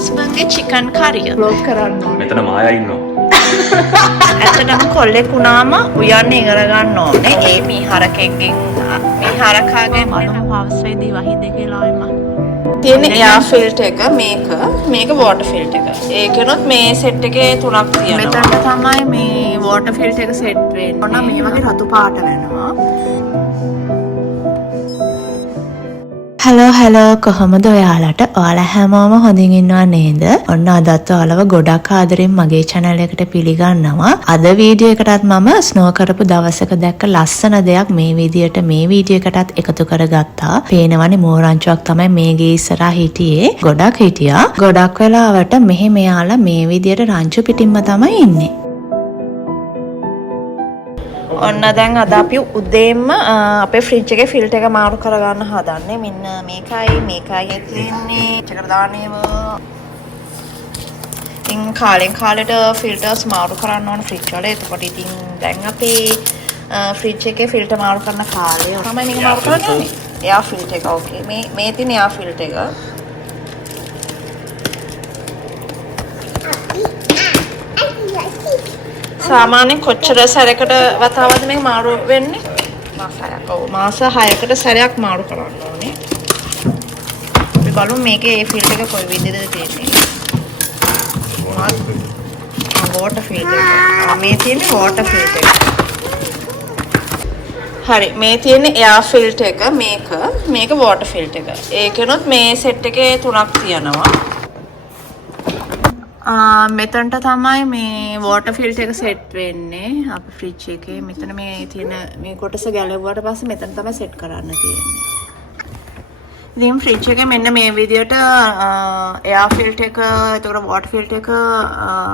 හස්බන්ගේ chicken කරිය blog කරන්න ඕනේ. මෙතන මායා ඉන්නවා. ඇත්තටම කොල්ලෙක් වුණාම උයන්නේ ඉගෙන ගන්න ඕනේ. ඒ මීහරකෙක්ගෙන් මීහරකාගේ මනෝ හවස්වේදී වහිද කියලා තියෙන එයා ෆිල්ටර් එක මේක වෝටර් ෆිල්ටර් එක. ඒකනොත් මේ සෙට් එකේ තුනක් තියෙනවා. මෙතන තමයි මේ වෝටර් ෆිල්ටර් එක සෙට් වෙන්නේ. ඔන්න මේ වගේ රතු පාට වෙනවා. හලෝ කොහොමද ඔයාලට? ඔයාලා හැමෝම හොඳින් ඉන්නවා නේද? ඔන්න අදත් ඔයාලව ගොඩක් ආදරෙන් මගේ channel එකට පිළිගන්නවා. අද වීඩියෝ එකටත් මම ස්නෝ කරපු දවසක දැක්ක ලස්සන දෙයක් මේ විදියට මේ වීඩියෝ එකටත් එකතු කරගත්තා. පේනවනේ මෝරංචුවක් තමයි මේගේ ඉස්සරහා හිටියේ. ගොඩක් හිටියා. ගොඩක් වෙලාවට මෙහෙ මෙයාලා මේ විදියට රංචු පිටින්ම තමයි ඉන්නේ. ඔන්න දැන් අද අපි උදේම අපේ ෆ්‍රිජ් එකේ ෆිල්ටර් එක මාරු කරගන්න හදන්නේ. මෙන්න මේකයි තියෙන්නේ. චකර දාන්නේම. ඉතින් කාලෙන් කාලෙට ෆිල්ටර්ස් මාරු කරන්න ඕන ෆ්‍රිජ් වල. එතකොට ඉතින් දැන් අපේ ෆ්‍රිජ් එකේ ෆිල්ටර් මාරු කරන කාලය තමයි මේක මාරු කරන්නේ. එයා ෆිල්ටර් එක ඕකේ. මේ තියෙන එයා ෆිල්ටර් එක. සාමාන්‍යයෙන් කොච්චර සැරයකට වතාවද මේක මාරු වෙන්නේ? මාස 6කට සැරයක් මාරු කරන්න ඕනේ. අපි බලමු මේකේ ඒ ෆිල්ටර් එක කොයි විදිහද තියෙන්නේ. වෝටර් ෆිල්ටර් එක. මේ තියෙන්නේ වෝටර් ෆිල්ටර් එක. හරි මේ තියෙන්නේ එයා ෆිල්ටර් එක මේක වෝටර් ෆිල්ටර් එක. ඒකනොත් මේ සෙට් එකේ තුනක් තියෙනවා. මෙතනට තමයි මේ වෝටර් ෆිල්ටර් එක සෙට් වෙන්නේ අපේ ෆ්‍රිජ් එකේ. මෙතන මේ තියෙන මේ කොටස ගැලවුවාට පස්සේ මෙතන තමයි සෙට් කරන්න තියෙන්නේ. ඉතින් ෆ්‍රිජ් එකේ මෙන්න මේ විදියට එයා ෆිල්ටර් එක එතකොට වෝටර් ෆිල්ටර් එක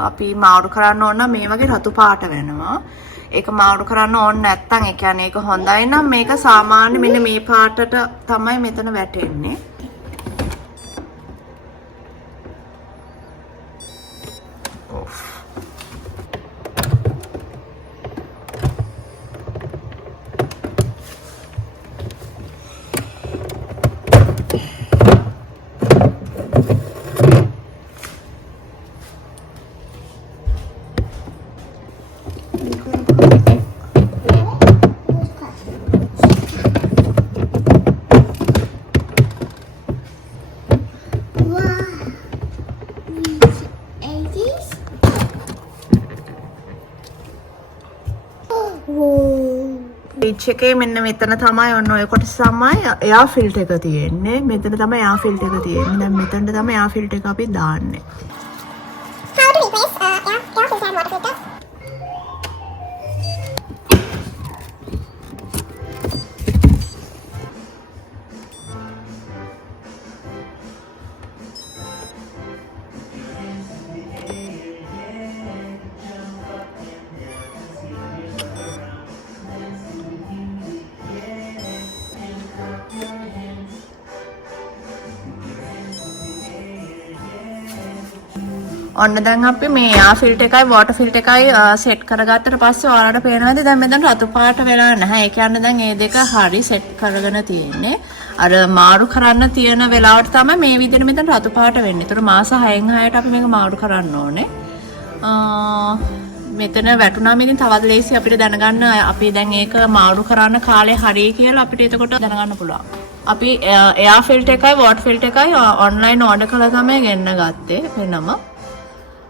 අපි මාරු කරන්න ඕන නම් මේ වගේ රතු පාට වෙනවා. ඒක මාරු කරන්න ඕන නැත්නම් ඒ කියන්නේ ඒක හොඳයි නම් මේක සාමාන්‍ය මෙන්න මේ පාටට තමයි මෙතන වැටෙන්නේ. ෆ්‍රිජ් එකේ මෙන්න මෙතන තමයි ඔන්න ඔය කොටස තමයි එයා ෆිල්ටර් එක තියෙන්නේ. මෙතන තමයි එයා ෆිල්ටර් එක තියෙන්නේ. දැන් මෙතනට තමයි එයා ෆිල්ටර් එක අපි දාන්නේ. How to replace air filter and water filter? ඔන්න දැන් අපි මේ එයා ෆිල්ටර් එකයි වෝටර් ෆිල්ටර් එකයි සෙට් කරගත්තට පස්සේ ඔයාලට පේනවාද දැන් මෙතන රතු පාට වෙලා නැහැ. ඒ කියන්නේ දැන් මේ දෙක හරි සෙට් කරගෙන තියෙන්නේ. අර මාරු කරන්න තියෙන වෙලාවට තමයි මේ විදිහට මෙතන රතු පාට වෙන්නේ. ඒතර මාස 6න් 6ට අපි මේක මාරු කරන්න ඕනේ. මෙතන වැටුණාම ඉතින් තවත් ලේසි අපිට දැනගන්න අපි දැන් ඒක මාරු කරන්න කාලේ හරියි කියලා අපිට එතකොට දැනගන්න පුළුවන්. අපි එයා ෆිල්ටර් එකයි වෝටර් ෆිල්ටර් එකයි ඔන්ලයින් ඕඩර් කරලා තමයි ගෙන්න ගත්තේ වෙනම.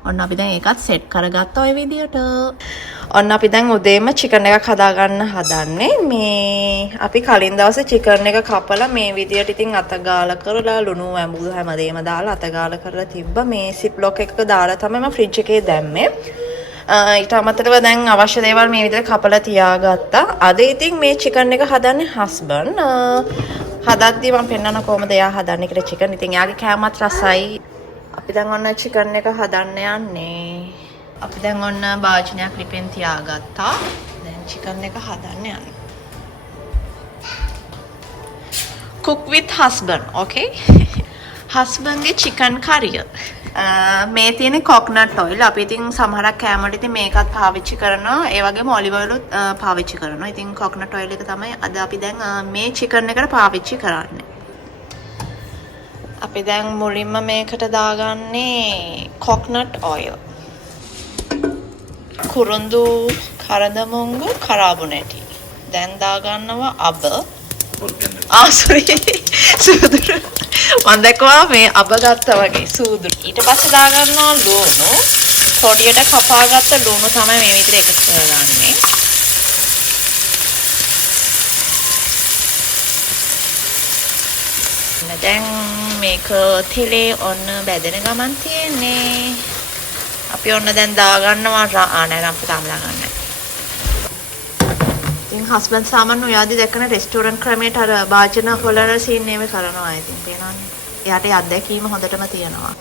ඔන්න අපි දැන් ඒකත් සෙට් කරගත්තා ඔය විදියට. ඔන්න අපි දැන් උදේම චිකන් එකක් හදාගන්න හදන්නේ. මේ අපි කලින් දවසේ චිකන් එක කපලා මේ විදියට ඉතින් අතගාලා කරලා ලුණු ඇඹුල් හැමදේම දාලා අතගාලා කරලා තිබ්බා. මේ සිප්ලොක් එකක දාලා තමයි මම ෆ්‍රිජ් එකේ දැම්මේ. ඊට අමතරව දැන් අවශ්‍ය දේවල් මේ විදිහට කපලා තියාගත්තා. අද ඉතින් මේ චිකන් එක හදන්නේ හස්බන්ඩ්. හදද්දී මම පෙන්නන කොහමද එයා හදන්නේ කියලා චිකන්. ඉතින් එයාගේ කෑමත් රසයි. අපි දැන් ඔන්න චිකන් එක හදන්න යන්නේ. අපි දැන් ඔන්න භාජනයක් ලිපෙන් තියාගත්තා. දැන් චිකන් එක හදන්න යන්නේ. cook with husband, okay? husbandගේ චිකන් කරිය. මේ තියෙන කොකනට් ඔයිල්. අපි ඉතින් සමහරක් කෑමවල ඉතින් මේකත් පාවිච්චි කරනවා. ඒ වගේම ඔලිව් ඔයිලුත් පාවිච්චි කරනවා. ඉතින් කොකනට් ඔයිල් එක තමයි අද අපි දැන් මේ චිකන් එකට පාවිච්චි කරන්නේ. අපි දැන් මුලින්ම මේකට දාගන්නේ coconut oil. කුරුඳු කරදමුංගු කරාබුනැටි. දැන් දාගන්නවා අබ. sorry. සූදුරු. මම දැක්කවා මේ අබ ගත්තා වගේ සූදුරු. ඊට පස්සේ දාගන්නවා ලුණු. පොඩියට කපාගත්ත ලුණු තමයි මේ විදිහට එකතු කරගන්නේ. දැන් මේක තෙලේ ඔන්න බැදෙන ගමන් තියෙන්නේ. අපි ඔන්න දැන් දාගන්නවා නෑ නම් තාම දාගන්නේ. ඉතින් හස්බන්ඩ් සාමාන්‍ය ඔයාදී දැක්කන රෙස්ටෝරන්ට් ක්‍රමයට අර භාජන හොලන සීන් එකේ කරනවා ඉතින් පේනවනේ. එයාට අත්දැකීම හොඳටම තියෙනවා.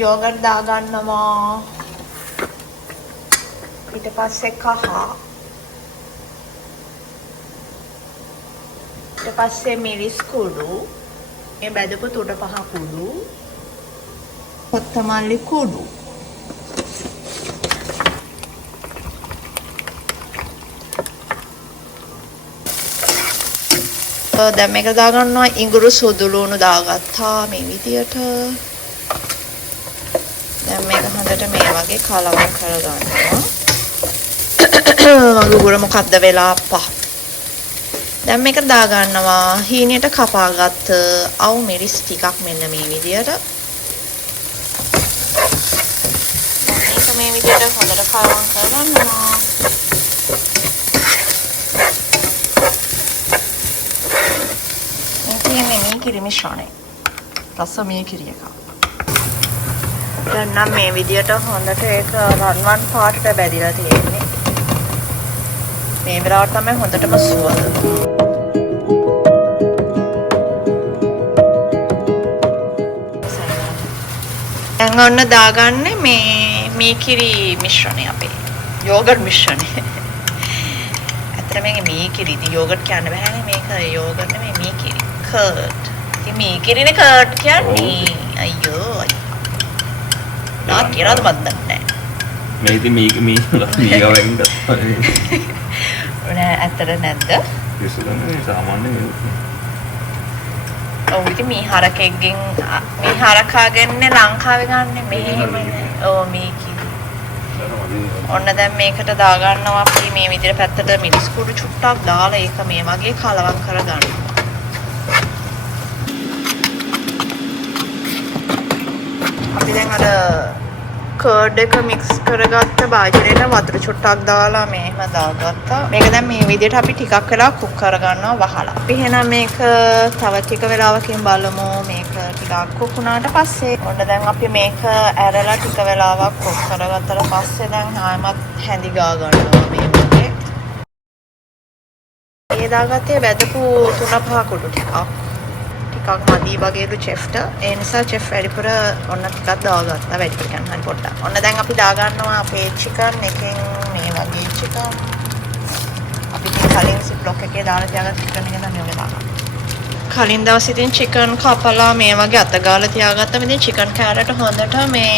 යෝගට් දාගන්නවා. ඊට පස්සේ කහ. ඊට පස්සේ මිරිස් කුඩු. මේ බැදපු තුඩ පහ කුඩු. කොත්තමල්ලි කුඩු. දැන් මේක දාගන්නවා ඉඟුරු සුදු ලුණු දාගත්තා මේ විදියට. දැන් මේක හොඳට මේ වගේ කලවම් කරගන්නවා. මගේ උගුර මොකද්ද වෙලා අප්පා. දැන් මේක දාගන්නවා හීනෙට කපාගත්ත අවු මිරිස් ටිකක් මෙන්න මේ විදියට. මේක මේ විදියට හොඳට කලවම් කරගන්නවා. මේ කිරි මිශ්‍රණය. රස මේ කිරි එක. දැන් නම් මේ විදියට හොඳට ඒක රන්වන් පාටට බැදිලා තියෙන්නේ. මේ වෙලාවට තමයි හොඳටම සුවඳ. දැන් ඔන්න දාගන්නේ මේ කිරි මිශ්‍රණය අපේ. යෝගට් මිශ්‍රණය. ඇත්තට මේක මේ කිරි. ඉතින් යෝගට් කියන්න බෑනේ. මේක යෝගට් නෙමෙයි මේ කිරි. කර්ඩ්. ඉතින් මේ කිරිනේ කර්ඩ් කියන්නේ. අයියෝ. නා කියලාද මන් දන්නේ නැහැ. මේ ඉතින් මේ ගවෙන් ගත්තා. නෑ ඇත්තට නැද්ද? විසඳන්නේ සාමාන්‍ය නෙවෙයි. ඔව් ඉතින් මේ හරකෙක්ගෙන් මේ හරකාගෙන්නේ ලංකාවේ ගන්න මෙහෙමනේ. ඔව් මේ කිරි. ඔන්න දැන් මේකට දාගන්නවා අපි මේ විදිහට පැත්තට මිරිස් කුඩු චුට්ටක් දාලා ඒක මේ වගේ කලවම් කරගන්නවා. අපි දැන් අර කර්ඩ් එක මික්ස් කරගත්ත භාජනයට වතුර චුට්ටක් දාලා මෙහෙම දාගත්තා. මේක දැන් මේ විදිහට අපි ටිකක් වෙලා කුක් කරගන්නවා වහලා. අපි එහෙනම් මේක තව ටික වෙලාවකින් බලමු. මේක ටිකක් කුක් වුණාට පස්සේ ඔන්න දැන් අපි මේක ඇරලා ටික වෙලාවක් කුක් කරගත්තට පස්සේ දැන් ආයෙමත් හැඳි ගා ගන්නවා මේ වගේ. ඒ දාගත්තේ බැදපු 3-5 කුඩු ටිකක්. ටිකක් මදි වගේලු චෙෆ්ට. ඒ නිසා චෙෆ් වැඩිපුර ඔන්න ටිකක් දාගත්තා. වැඩිපුර කියන්නේ හරි පොඩ්ඩක්. ඔන්න දැන් අපි දාගන්නවා අපේ චිකන් එකෙන් මේ වගේ චිකන්. අපි කලින් සිප්ලොක් එකේ දාලා තියාගත්ත චිකන් එක තමයි ඔය දාගන්න. කලින් දවසේ ඉතින් චිකන් කපලා මේ වගේ අත ගාලා තියාගත්තම ඉතින් චිකන් කෑරට හොඳට මේ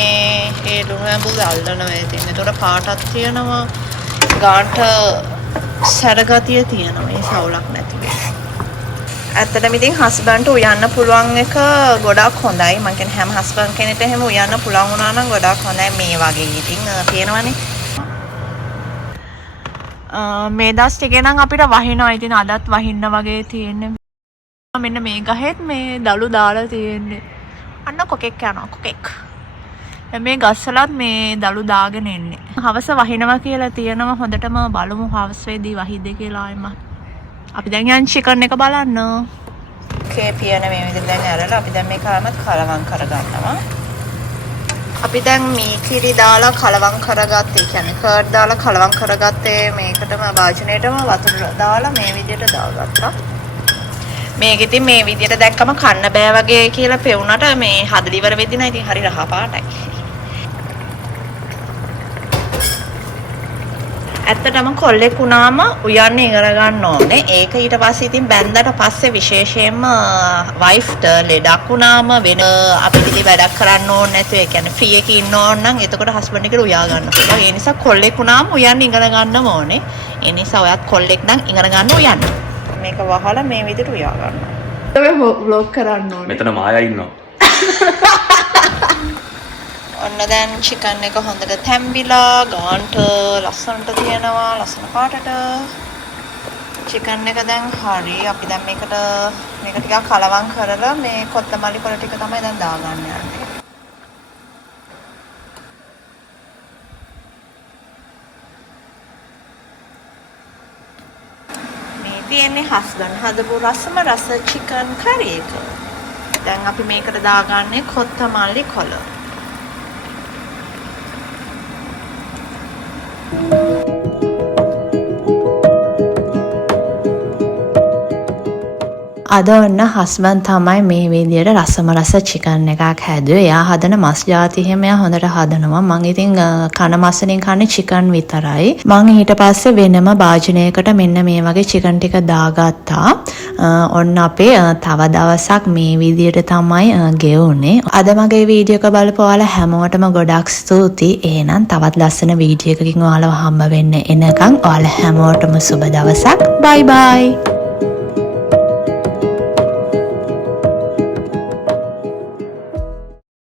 ඒ ලුණු ඇඹුල් අල්ලනවා ඉතින්. ඒතකොට පාටක් තියෙනවා. ගාන්ට සැරගතිය තියෙනවා. මේ සවුලක් නැති වෙන්නේ. ඇත්තටම ඉතින් හස්බන්ඩ්ට උයන්න පුළුවන් එක ගොඩක් හොඳයි. මම කියන්නේ හැම හස්බන්ඩ් කෙනෙක්ට එහෙම උයන්න පුළුවන් වුණා නම් ගොඩක් හොඳයි මේ වගේ. ඉතින් තියෙනවනේ. මේ දවස් ටිකේ නම් අපිට වහිනවා. ඉතින් අදත් වහින්න වගේ තියෙන්නේ. මෙන්න මේ ගහෙත් මේ දළු දාලා තියෙන්නේ. අන්න කොකෙක් යනවා කොකෙක්. දැන් මේ ගස්වලත් මේ දළු දාගෙන එන්නේ. හවස වහිනවා කියලා තියෙනවා. හොඳටම බලමු හවස් වේදී වහිද කියලා ආයෙම. අපි දැන් යන් චිකන් එක බලන්න. කේපියන මේ විදිහට දැන් අරලා අපි දැන් මේක ආමත් කලවම් කරගන්නවා. අපි දැන් මේ කිරි දාලා කලවම් කරගත්තේ. කියන්නේ කර්ඩ් දාලා කලවම් කරගත්තේ මේකටම භාජනයටම වතුර දාලා මේ විදිහට දාගත්තා. මේක ඉතින් මේ විදිහට දැක්කම කන්න බෑ වගේ කියලා පෙවුනට මේ හදලා ඉවර වෙද්දී නම් ඉතින් හරි රහ පාටයි. ඇත්තටම කොල්ලෙක් වුණාම උයන්න ඉගෙන ගන්න ඕනේ. ඒක ඊට පස්සේ ඉතින් බැන්දට පස්සේ විශේෂයෙන්ම වයිෆ්ට ලෙඩක් වුණාම වෙන අපිට ඉතින් වැඩක් කරන්න ඕනේ නැතුව ඒ කියන්නේ ෆ්‍රී එකේ ඉන්න ඕන නම් එතකොට හස්බන්ඩ් එකට උයා ගන්න පුළුවන්. ඒ නිසා කොල්ලෙක් වුණාම උයන්න ඉගෙන ගන්නම ඕනේ. ඒ නිසා ඔයත් කොල්ලෙක් නම් ඉගෙන ගන්න උයන්න. මේක වහලා මේ විදිහට උයා ගන්නවා. තමයි vlog කරන්න ඕනේ. මෙතන මායා ඉන්නවා. ඔන්න දැන් චිකන් එක හොඳට තැම්බිලා ගාන්ට ලස්සනට තියෙනවා ලස්සන පාටට. චිකන් එක දැන් හරි. අපි දැන් මේක ටිකක් කලවම් කරලා මේ කොත්තමල්ලි කොළ ටික තමයි දැන් දාගන්න යන්නේ. මේ තියෙන්නේ හස්බන්ඩ් හදපු රසම රස චිකන් කරි එක. දැන් අපි මේකට දාගන්නේ කොත්තමල්ලි කොළ. අද ඔන්න හස්බන්ඩ් තමයි මේ විදියට රසම රස චිකන් එකක් හැදුවේ. එයා හදන මස් ජාති හැම එයා හොඳට හදනවා. මං ඉතින් කන මස් වලින් කන්නේ චිකන් විතරයි. මං ඊට පස්සේ වෙනම භාජනයකට මෙන්න මේ වගේ චිකන් ටික දාගත්තා. ඔන්න අපේ තව දවසක් මේ විදියට තමයි ගෙවුනේ. අද මගේ වීඩියෝ එක බලපු ඔයාලා හැමෝටම ගොඩක් ස්තුතියි. එහෙනම් තවත් ලස්සන වීඩියෝ එකකින් ඔයාලව හම්බ වෙන්න එනකන් ඔයාලා හැමෝටම සුබ දවසක්. බයි බයි.